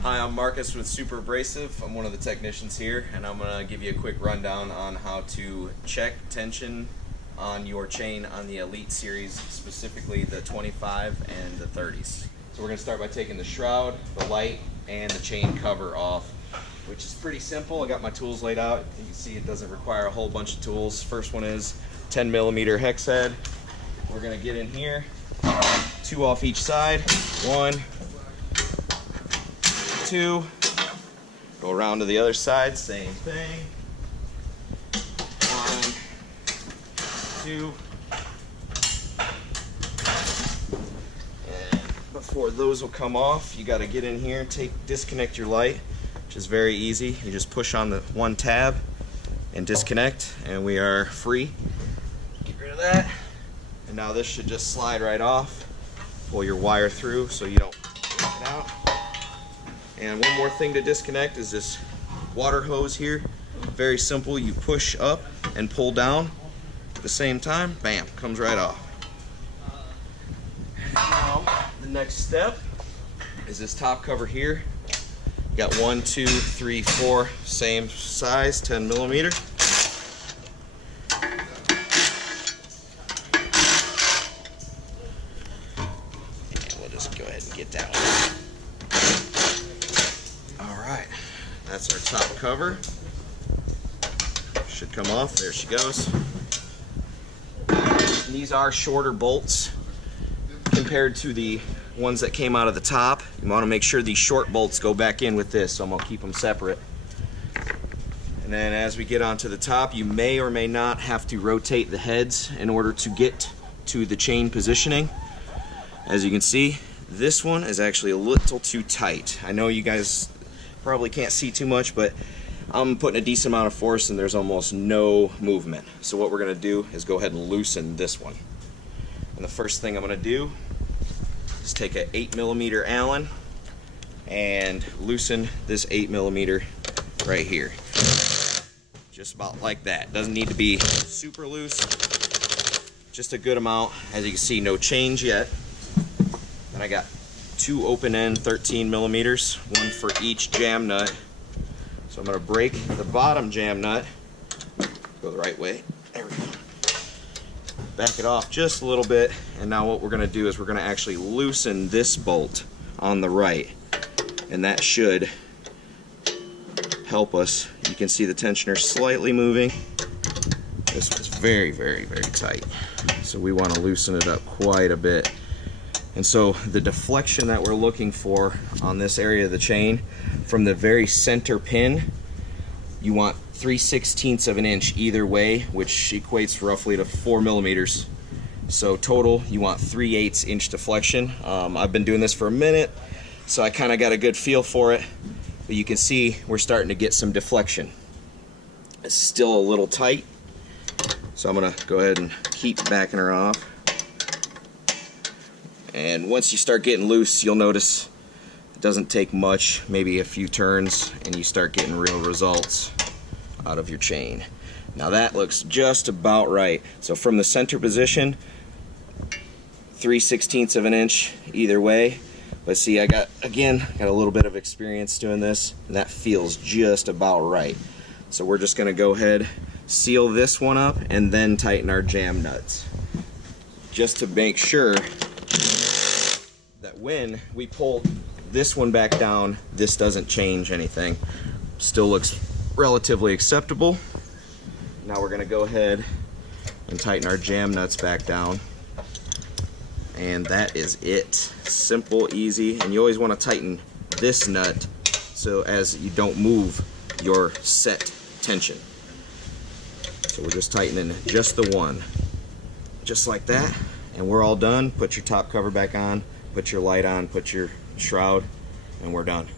Hi, I'm Marcus with Super Abrasive. I'm one of the technicians here, and I'm going to give you a quick rundown on how to check tension on your chain on the Elite series, specifically the 25 and the 30s. So we're going to start by taking the shroud, the light, and the chain cover off, which is pretty simple. I got my tools laid out. You can see it doesn't require a whole bunch of tools. First one is 10mm hex head. We're going to get in here, 2 off each side, 1, 2, go around to the other side, same thing, 1, 2, and before those will come off, you got to get in here, disconnect your light, which is very easy. You just push on the 1 tab and disconnect, and we are free. Get rid of that, and now this should just slide right off. Pull your wire through so you don't take it out. And one more thing to disconnect is this water hose here. Very simple. You push up and pull down at the same time. Bam, comes right off. Now the next step is this top cover here. You got 1, 2, 3, 4, same size, 10mm. And we'll just go ahead and get that one. That's our top cover. Should come off. There she goes. And these are shorter bolts compared to the ones that came out of the top. You want to make sure these short bolts go back in with this, so I'm going to keep them separate. And then as we get onto the top, you may or may not have to rotate the heads in order to get to the chain positioning. As you can see, this one is actually a little too tight. I know you guys probably can't see too much, but I'm putting a decent amount of force and there's almost no movement. So what we're going to do is go ahead and loosen this one. And the first thing I'm going to do is take an 8mm Allen and loosen this 8mm right here. Just about like that. Doesn't need to be super loose, just a good amount. As you can see, no change yet. And I got 2 open-end 13mm, one for each jam nut. So I'm going to break the bottom jam nut, go the right way, there we go. Back it off just a little bit, and now what we're going to do is we're going to actually loosen this bolt on the right, and that should help us. You can see the tensioner slightly moving. This one's very, very, very tight, so we want to loosen it up quite a bit. And so the deflection that we're looking for on this area of the chain, from the very center pin, you want 3/16 of an inch either way, which equates roughly to 4mm. So total, you want 3/8 inch deflection. I've been doing this for a minute, so I kind of got a good feel for it. But you can see we're starting to get some deflection. It's still a little tight, so I'm gonna go ahead and keep backing her off. And once you start getting loose, you'll notice it doesn't take much, maybe a few turns, and you start getting real results out of your chain. Now that looks just about right. So from the center position, 3/16 of an inch either way. But see, I got a little bit of experience doing this, and that feels just about right. So we're just gonna go ahead, seal this one up, and then tighten our jam nuts, just to make sure that when we pull this one back down, this doesn't change anything. Still looks relatively acceptable. Now we're going to go ahead and tighten our jam nuts back down. And that is it. Simple, easy, and you always want to tighten this nut so as you don't move your set tension. So we're just tightening just the one. Just like that, and we're all done. Put your top cover back on. Put your light on, put your shroud, and we're done.